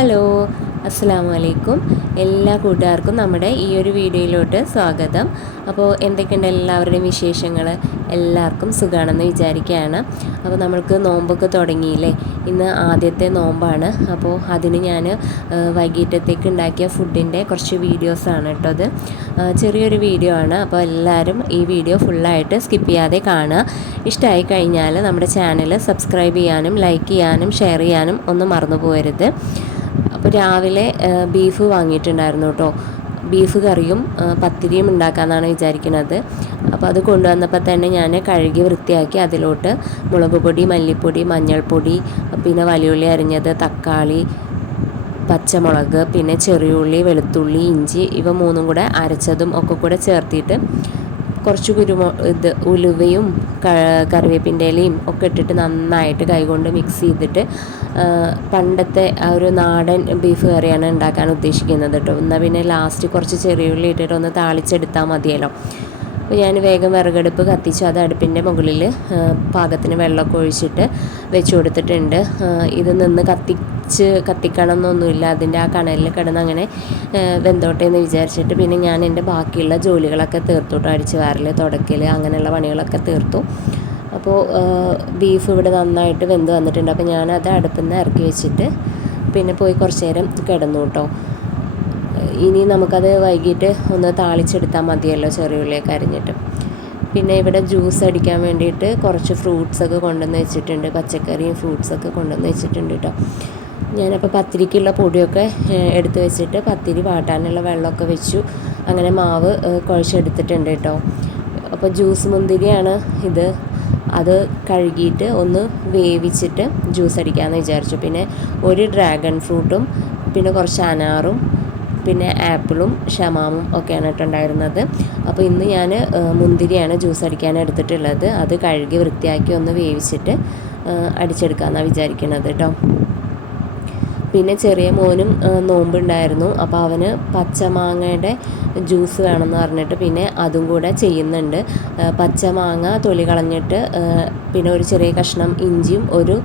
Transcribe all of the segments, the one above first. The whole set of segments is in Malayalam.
ഹലോ, അസ്സലാമു അലൈക്കും. എല്ലാ കൂട്ടുകാർക്കും നമ്മുടെ ഈ ഒരു വീഡിയോയിലോട്ട് സ്വാഗതം. അപ്പോൾ എന്തൊക്കെയുണ്ട് എല്ലാവരുടെയും വിശേഷങ്ങൾ? എല്ലാവർക്കും സുഖമാണെന്ന് വിചാരിക്കുകയാണ്. അപ്പോൾ നമ്മൾക്ക് നോമ്പൊക്കെ തുടങ്ങിയില്ലേ? ഇന്ന് ആദ്യത്തെ നോമ്പാണ്. അപ്പോൾ അതിന് ഞാൻ വൈകിട്ടത്തേക്ക് ഉണ്ടാക്കിയ ഫുഡിൻ്റെ കുറച്ച് വീഡിയോസാണ് കേട്ടോ. അത് ചെറിയൊരു വീഡിയോ ആണ്. അപ്പോൾ എല്ലാവരും ഈ വീഡിയോ ഫുള്ളായിട്ട് സ്കിപ്പ് ചെയ്യാതെ കാണുക. ഇഷ്ടമായി കഴിഞ്ഞാൽ നമ്മുടെ ചാനൽ സബ്സ്ക്രൈബ് ചെയ്യാനും ലൈക്ക് ചെയ്യാനും ഷെയർ ചെയ്യാനും ഒന്നും മറന്നു പോകരുത്. അപ്പോൾ രാവിലെ ബീഫ് വാങ്ങിയിട്ടുണ്ടായിരുന്നു കേട്ടോ. ബീഫ് കറിയും പത്തിരിയും ഉണ്ടാക്കാമെന്നാണ് വിചാരിക്കുന്നത്. അപ്പോൾ അത് കൊണ്ടുവന്നപ്പോൾ തന്നെ ഞാൻ കഴുകി വൃത്തിയാക്കി അതിലോട്ട് മുളക് പൊടി, മല്ലിപ്പൊടി, മഞ്ഞൾപ്പൊടി, പിന്നെ വലിയുള്ളി അരിഞ്ഞത്, തക്കാളി, പച്ചമുളക്, പിന്നെ ചെറിയുള്ളി, വെളുത്തുള്ളി, ഇഞ്ചി ഇവ മൂന്നും കൂടെ അരച്ചതും ഒക്കെ കൂടെ ചേർത്തിട്ട് കുറച്ച് ഉലുവയും കറിവേപ്പിൻ്റെ ഇലയും ഒക്കെ ഇട്ടിട്ട് നന്നായിട്ട് കൈകൊണ്ട് മിക്സ് ചെയ്തിട്ട് പണ്ടത്തെ ആ ഒരു നാടൻ ബീഫ് കറിയാണ് ഉണ്ടാക്കാൻ ഉദ്ദേശിക്കുന്നത് കേട്ടോ. എന്നാൽ പിന്നെ ലാസ്റ്റ് കുറച്ച് ചെറിയുള്ളി ഇട്ടിട്ട് ഒന്ന് താളിച്ചെടുത്താൽ മതിയല്ലോ. അപ്പോൾ ഞാൻ വേഗം വിറകടുപ്പ് കത്തിച്ചു. അത് അടുപ്പിൻ്റെ മുകളിൽ പാകത്തിന് വെള്ളമൊക്കെ ഒഴിച്ചിട്ട് വെച്ച് കൊടുത്തിട്ടുണ്ട്. ഇത് നിന്ന് കത്തിക്കണം എന്നൊന്നുമില്ല. അതിൻ്റെ ആ കണലിൽ കിടന്ന് അങ്ങനെ വെന്തോട്ടെ എന്ന് വിചാരിച്ചിട്ട് പിന്നെ ഞാൻ എൻ്റെ ബാക്കിയുള്ള ജോലികളൊക്കെ തീർത്തു കേട്ടോ. അടിച്ച് വാരൽ, തുടക്കൽ, അങ്ങനെയുള്ള പണികളൊക്കെ തീർത്തു. അപ്പോൾ ബീഫ് ഇവിടെ നന്നായിട്ട് വെന്ത് വന്നിട്ടുണ്ട്. അപ്പോൾ ഞാനത് അടുപ്പിൽ നിന്ന് ഇറക്കി വെച്ചിട്ട് പിന്നെ പോയി കുറച്ച് നേരം കിടന്നു കേട്ടോ. ഇനി നമുക്കത് വൈകിട്ട് ഒന്ന് താളിച്ചെടുത്താൽ മതിയല്ലോ, ചെറിയുള്ളിയൊക്കെ അരിഞ്ഞിട്ട്. പിന്നെ ഇവിടെ ജ്യൂസ് അടിക്കാൻ വേണ്ടിയിട്ട് കുറച്ച് ഫ്രൂട്ട്സൊക്കെ കൊണ്ടുവന്ന് വെച്ചിട്ടുണ്ട്. പച്ചക്കറിയും ഫ്രൂട്ട്സൊക്കെ കൊണ്ടുവന്ന് വെച്ചിട്ടുണ്ട് കേട്ടോ. ഞാനപ്പോൾ പത്തിരിക്കുള്ള പൊടിയൊക്കെ എടുത്ത് വെച്ചിട്ട് പത്തിരി വാട്ടാനുള്ള വെള്ളമൊക്കെ വെച്ചു. അങ്ങനെ മാവ് കുഴച്ചെടുത്തിട്ടുണ്ട് കേട്ടോ. അപ്പോൾ ജ്യൂസ് മുന്തിരിയാണ് ഇത്. അത് കഴുകിയിട്ട് ഒന്ന് വേവിച്ചിട്ട് ജ്യൂസ് അടിക്കാമെന്ന് വിചാരിച്ചു. പിന്നെ ഒരു ഡ്രാഗൺ ഫ്രൂട്ടും പിന്നെ കുറച്ച് അനാറും പിന്നെ ആപ്പിളും ഷമാമും ഒക്കെയാണ് ഇട്ടുണ്ടായിരുന്നത്. അപ്പോൾ ഇന്ന് ഞാൻ മുന്തിരിയാണ് ജ്യൂസ് അടിക്കാൻ എടുത്തിട്ടുള്ളത്. അത് കഴുകി വൃത്തിയാക്കി ഒന്ന് വേവിച്ചിട്ട് അടിച്ചെടുക്കാമെന്നാണ് വിചാരിക്കുന്നത് കേട്ടോ. പിന്നെ ചെറിയ മോനും നോമ്പുണ്ടായിരുന്നു. അപ്പോൾ അവന് പച്ചമാങ്ങയുടെ ജ്യൂസ് വേണമെന്ന് പറഞ്ഞിട്ട് പിന്നെ അതും കൂടെ ചെയ്യുന്നുണ്ട്. പച്ചമാങ്ങ തൊലി കളഞ്ഞിട്ട് പിന്നെ ഒരു ചെറിയ കഷ്ണം ഇഞ്ചിയും ഒരു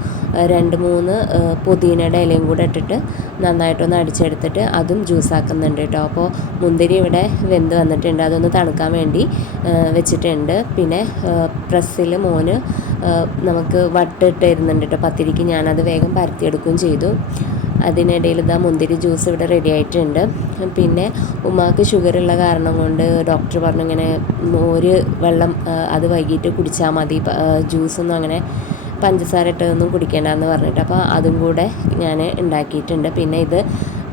2-3 പുതിനയുടെ ഇലയും കൂടെ ഇട്ടിട്ട് നന്നായിട്ടൊന്ന് അടിച്ചെടുത്തിട്ട് അതും ജ്യൂസാക്കുന്നുണ്ട് കേട്ടോ. അപ്പോൾ മുന്തിരി ഇവിടെ വെന്ത് വന്നിട്ടുണ്ട്. അതൊന്ന് തണുക്കാൻ വേണ്ടി വെച്ചിട്ടുണ്ട്. പിന്നെ പ്രസ്സിൽ മോന് നമുക്ക് വട്ടിട്ട് തരുന്നുണ്ട് കേട്ടോ പത്തിരിക്ക്. ഞാനത് വേഗം പരത്തിയെടുക്കുകയും ചെയ്തു. അതിനിടയിൽ ഇതാ മുന്തിരി ജ്യൂസ് ഇവിടെ റെഡി ആയിട്ടുണ്ട്. പിന്നെ ഉമ്മാക്ക് ഷുഗറുള്ള കാരണം കൊണ്ട് ഡോക്ടർ പറഞ്ഞു ഇങ്ങനെ മോര് വെള്ളം അത് വൈകിട്ട് കുടിച്ചാൽ മതി, ജ്യൂസൊന്നും അങ്ങനെ പഞ്ചസാര ഇട്ടതൊന്നും കുടിക്കേണ്ടെന്ന് പറഞ്ഞിട്ട്. അപ്പോൾ അതും കൂടെ ഞാൻ ഉണ്ടാക്കിയിട്ടുണ്ട്. പിന്നെ ഇത്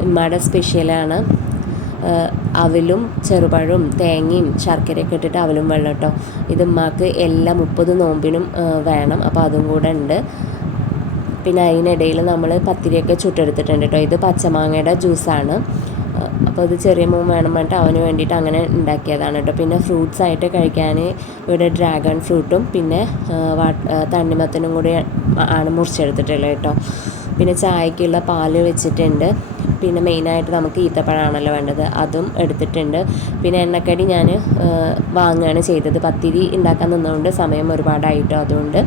ഉമ്മയുടെ സ്പെഷ്യലാണ്. അവലും ചെറുപഴവും തേങ്ങയും ശർക്കരയൊക്കെ ഇട്ടിട്ട് അവലും വെള്ളം കേട്ടോ. ഇത് ഉമ്മാക്ക് എല്ലാ 30 നോമ്പിനും വേണം. അപ്പോൾ അതും കൂടെ ഉണ്ട്. പിന്നെ അതിനിടയിൽ നമ്മൾ പത്തിരിയൊക്കെ ചുട്ടെടുത്തിട്ടുണ്ട് കേട്ടോ. ഇത് പച്ചമാങ്ങയുടെ ജ്യൂസാണ്. അപ്പോൾ ഇത് ചെറിയ മോൻ വേണം പറഞ്ഞിട്ട് അവന് വേണ്ടിയിട്ട് അങ്ങനെ ഉണ്ടാക്കിയതാണ് കേട്ടോ. പിന്നെ ഫ്രൂട്ട്സ് ആയിട്ട് കഴിക്കാൻ ഇവിടെ ഡ്രാഗൺ ഫ്രൂട്ടും പിന്നെ തണ്ണിമത്തനും കൂടി ആണ് മുറിച്ചെടുത്തിട്ടുള്ളത് കേട്ടോ. പിന്നെ ചായക്കുള്ള പാല് വെച്ചിട്ടുണ്ട്. പിന്നെ മെയിനായിട്ട് നമുക്ക് ഈത്തപ്പഴമാണല്ലോ വേണ്ടത്, അതും എടുത്തിട്ടുണ്ട്. പിന്നെ എണ്ണക്കടി ഞാൻ വാങ്ങുകയാണ് ചെയ്തത്. പത്തിരി ഉണ്ടാക്കാൻ നിന്നതുകൊണ്ട് സമയം ഒരുപാടായിട്ടോ, അതുകൊണ്ട്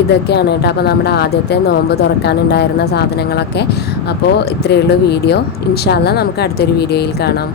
ഇതൊക്കെയാണ് കേട്ടോ. അപ്പോൾ നമ്മുടെ ആദ്യത്തെ നോമ്പ് തുറക്കാനുണ്ടായിരുന്ന സാധനങ്ങളൊക്കെ. അപ്പോൾ ഇത്രയേ ഉള്ളൂ വീഡിയോ. ഇൻഷാ അല്ലാഹ് നമുക്ക് അടുത്തൊരു വീഡിയോയിൽ കാണാം.